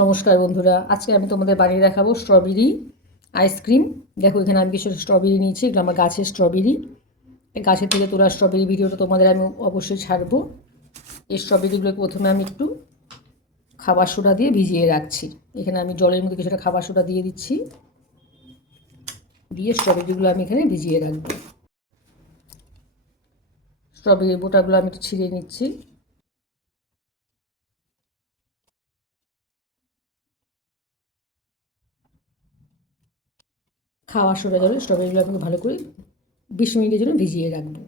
নমস্কার বন্ধুরা, আজকে আমি তোমাদের বানিয়ে দেখাবো স্ট্রবেরি আইসক্রিম। দেখো এখানে আমি কিছু স্ট্রবেরি নিয়েছি, এগুলো আমার গাছের স্ট্রবেরি। গাছের থেকে তোলা স্ট্রবেরি ভিডিওটা তোমাদের আমি অবশ্যই ছাড়বো। এই স্ট্রবেরিগুলোকে প্রথমে আমি একটু খাবার সোডা দিয়ে ভিজিয়ে রাখছি। এখানে আমি জলের মধ্যে কিছুটা খাবার সোডা দিয়ে দিচ্ছি, দিয়ে স্ট্রবেরিগুলো আমি এখানে ভিজিয়ে রাখবো। স্ট্রবেরির বোটাগুলো আমি একটু ছিঁড়ে নিচ্ছি। খাওয়া সোডা জলে স্ট্রবেরিগুলো আমি ভালো করে 20 মিনিটের জন্য ভিজিয়ে রাখবো।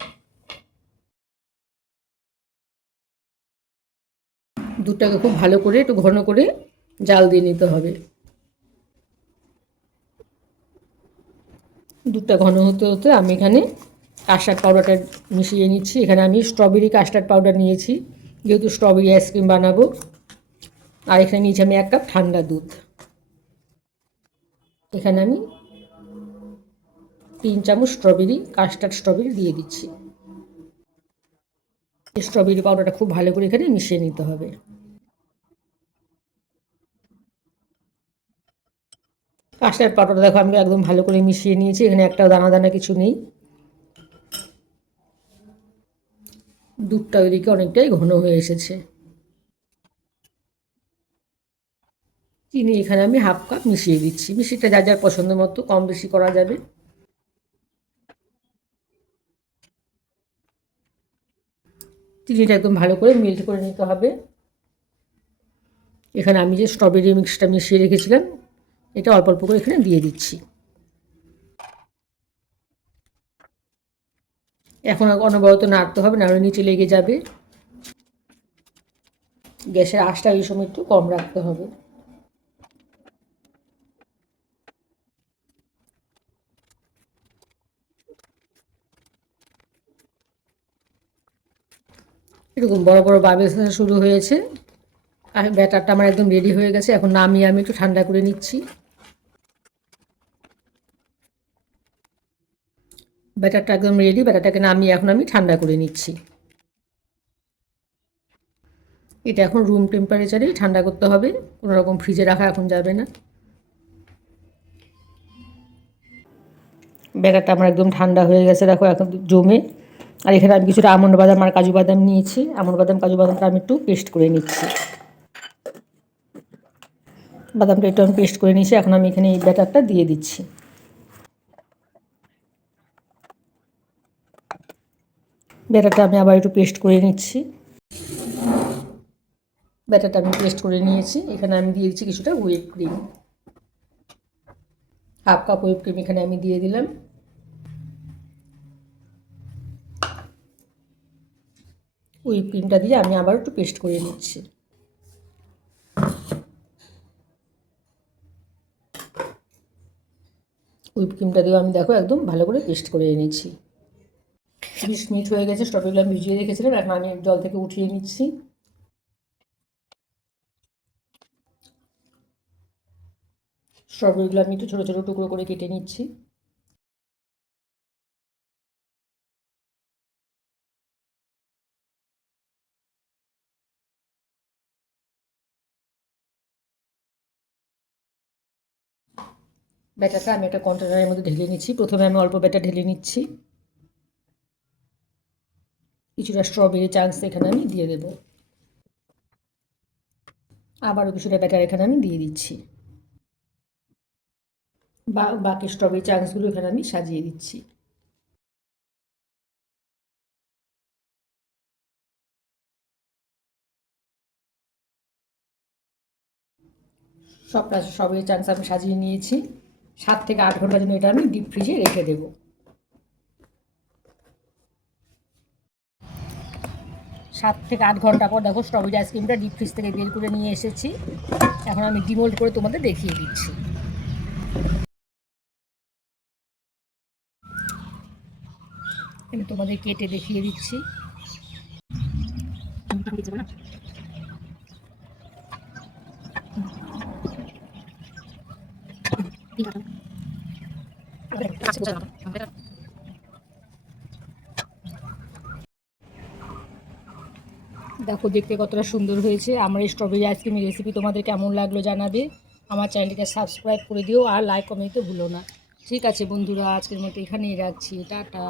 দুধটাকে খুব ভালো করে একটু ঘন করে জাল দিয়ে নিতে হবে। দুধটা ঘন হতে হতে আমি এখানে কাস্টার্ড পাউডারটা মিশিয়ে নিচ্ছি। এখানে আমি স্ট্রবেরি কাস্টার্ড পাউডার নিয়েছি, যেহেতু স্ট্রবেরি আইসক্রিম বানাবো। আর এখানে নিয়েছি আমি 1 কাপ ঠান্ডা দুধ। এখানে আমি 3 চামচ কাস্টার্ড স্ট্রবেরি দিয়ে দিচ্ছি। স্ট্রবেরি পাউডারটা খুব ভালো করে এখানে মিশিয়ে নিতে হবে। কাস্টার্ড পাউডারটা দেখো আমি একদম ভালো করে মিশিয়ে নিয়েছি, এখানে একটা দানা দানা কিছু নেই। দুধটা ওইদিকে অনেকটাই ঘন হয়ে এসেছে। চিনি এখানে আমি 1/2 কাপ মিশিয়ে দিচ্ছি। মিষ্টিটা যার যার পছন্দ মতো কম বেশি করা যাবে। চিনিটা একদম ভালো করে মেল্ট করে নিতে হবে। এখানে আমি যে স্ট্রবেরি মিক্সটা মিশিয়ে রেখেছিলাম, এটা অল্প অল্প করে এখানে দিয়ে দিচ্ছি। এখন অনবরত নাড়তে হবে, নাহলে নিচে লেগে যাবে। গ্যাসের আঁচটা এই সময় একটু কম রাখতে হবে। এরকম বড় বড় বাবলস আসা শুরু হয়েছে, আর ব্যাটারটা আমার একদম রেডি হয়ে গেছে। এখন নামিয়ে আমি একটু ঠান্ডা করে নিচ্ছি। ব্যাটারটা একদম রেডি, ব্যাটারটাকে নামিয়ে এখন আমি ঠান্ডা করে নিচ্ছি। এটা এখন রুম টেম্পারেচারেই ঠান্ডা করতে হবে, কোনো রকম ফ্রিজে রাখা এখন যাবে না। ব্যাটারটা আমার একদম ঠান্ডা হয়ে গেছে, দেখো এখন জমে। আর এখানে আমি কিছুটা আমন্ড বাদাম আর কাজু বাদাম নিয়েছি। আমন্ড বাদাম কাজু বাদামটা আমি একটু পেস্ট করে নিচ্ছি। বাদামটা একটু আমি পেস্ট করে নিয়েছি, এখন আমি এখানে এই ব্যাটারটা দিয়ে দিচ্ছি। ব্যাটারটা আমি আবার একটু পেস্ট করে নিচ্ছি। ব্যাটারটা আমি পেস্ট করে নিয়েছি। এখানে আমি দিয়ে দিচ্ছি কিছুটা whip cream. 1/2 cup whip cream এখানে আমি দিয়ে দিলাম। হুইপ ক্রিমটা দিয়ে আমি আবার একটু পেস্ট করে নিচ্ছি। হুইপ ক্রিমটা দিয়েও আমি দেখো একদম ভালো করে পেস্ট করে এনেছি। 20 মিনিট হয়ে গেছে, স্ট্রবেরিগুলো আমি ভিজিয়ে রেখেছিলাম, এখন আমি জল থেকে উঠিয়ে নিচ্ছি। স্ট্রবেরিগুলো আমি একটু ছোটো ছোটো টুকরো করে কেটে নিচ্ছি। ব্যাটারটা আমি একটা কন্টেনারের মধ্যে ঢেলে নিচ্ছি। প্রথমে আমি অল্প ব্যাটার ঢেলে নিচ্ছি। কিছুটা স্ট্রবেরি চাংস এখানে আমি দিয়ে দেব। আবারও কিছুটা ব্যাটার এখানে আমি দিয়ে দিচ্ছি। বাকি স্ট্রবেরি চাংসগুলো এখানে আমি সাজিয়ে দিচ্ছি। সবটা স্ট্রবেরি চাংস আমি সাজিয়ে নিয়েছি। 7 থেকে 8 ঘন্টার জন্য এটা আমি ডিপ ফ্রিজে রেখে দেবো। 7 থেকে 8 ঘন্টা পর দেখো স্ট্রবেরি আইসক্রিমটা ডিপ ফ্রিজ থেকে বের করে নিয়ে এসেছি। এখন আমি ডিমোল্ড করে তোমাদের দেখিয়ে দিচ্ছি। আমি তোমাদের কেটে দেখিয়ে দিচ্ছি। দেখো দেখতে কতটা সুন্দর হয়েছে। আমার এই স্ট্রবেরি আইসক্রিমের রেসিপি তোমাদের কেমন লাগলো জানাবে। আমার চ্যানেলটিকে সাবস্ক্রাইব করে দিও আর লাইক কমেন্টে ভুলো না। ঠিক আছে বন্ধুরা, আজকের মতো এখানেই রাখছি। টাটা।